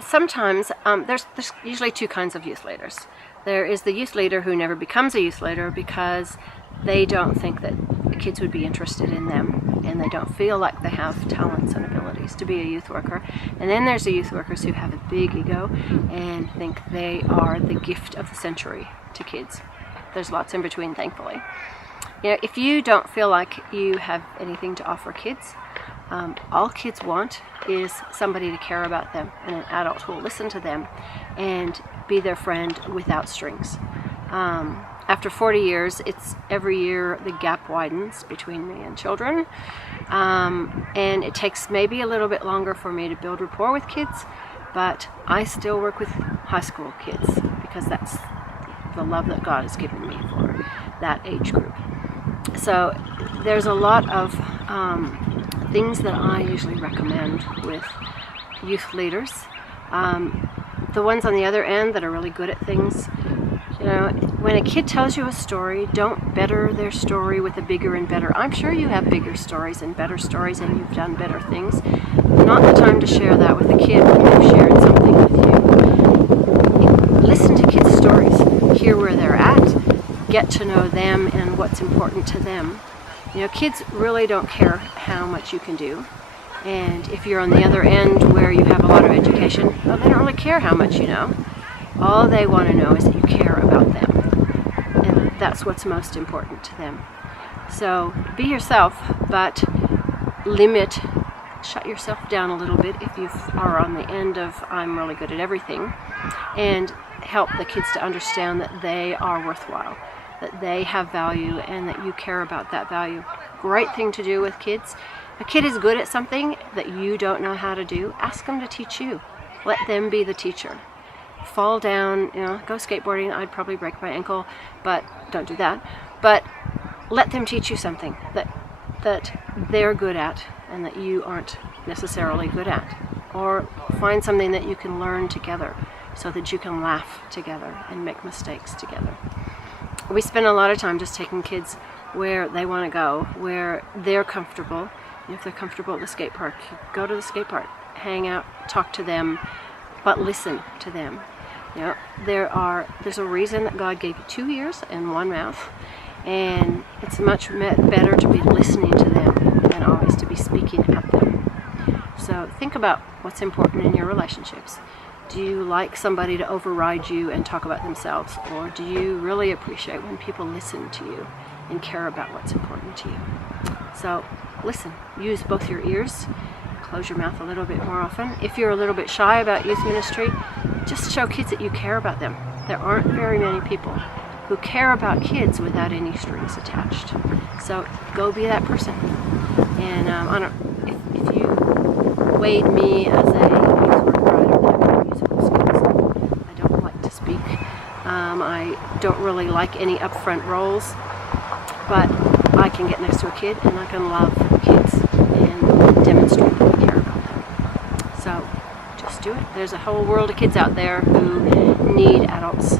Sometimes there's usually two kinds of youth leaders. There is the youth leader who never becomes a youth leader because they don't think that kids would be interested in them, and they don't feel like they have talents and abilities to be a youth worker. And then there's the youth workers who have a big ego and think they are the gift of the century to kids. There's lots in between, thankfully. If you don't feel like you have anything to offer kids, all kids want is somebody to care about them, and an adult who will listen to them and be their friend without strings. After 40 years, it's every year the gap widens between me and children, and it takes maybe a little bit longer for me to build rapport with kids, but I still work with high school kids because that's the love that God has given me for that age group. So there's a lot of things that I usually recommend with youth leaders. The ones on the other end that are really good at things, when a kid tells you a story, don't better their story with a bigger and better. I'm sure you have bigger stories and better stories and you've done better things. Not the time to share that with a kid when they've shared something with you. Listen to kids' stories, hear where they're at, get to know them and what's important to them. Kids really don't care how much you can do. And if you're on the other end where you have a lot of education, well, they don't really care how much you know. All they want to know is that you care about them. And that's what's most important to them. So be yourself, but shut yourself down a little bit if you are on the end of I'm really good at everything, and help the kids to understand that they are worthwhile, that they have value, and that you care about that value. Great thing to do with kids. A kid is good at something that you don't know how to do, ask them to teach you. Let them be the teacher. Fall down, go skateboarding. I'd probably break my ankle, but don't do that. But let them teach you something that they're good at and that you aren't necessarily good at. Or find something that you can learn together so that you can laugh together and make mistakes together. We spend a lot of time just taking kids where they want to go, where they're comfortable. If they're comfortable at the skate park, go to the skate park, hang out, talk to them, but listen to them. There's a reason that God gave you 2 ears and 1 mouth, and it's much better to be listening to them than always to be speaking at them. So think about what's important in your relationships. Do you like somebody to override you and talk about themselves, or do you really appreciate when people listen to you and care about what's important to you? So listen, use both your ears, close your mouth a little bit more often. If you're a little bit shy about youth ministry, just show kids that you care about them. There aren't very many people who care about kids without any strings attached. So go be that person. And if you weighed me as a youth worker, I don't have any musical skills. I don't like to speak. I don't really like any upfront roles, but I can get next to a kid and I can love kids and demonstrate that I care about them. So just do it. There's a whole world of kids out there who need adults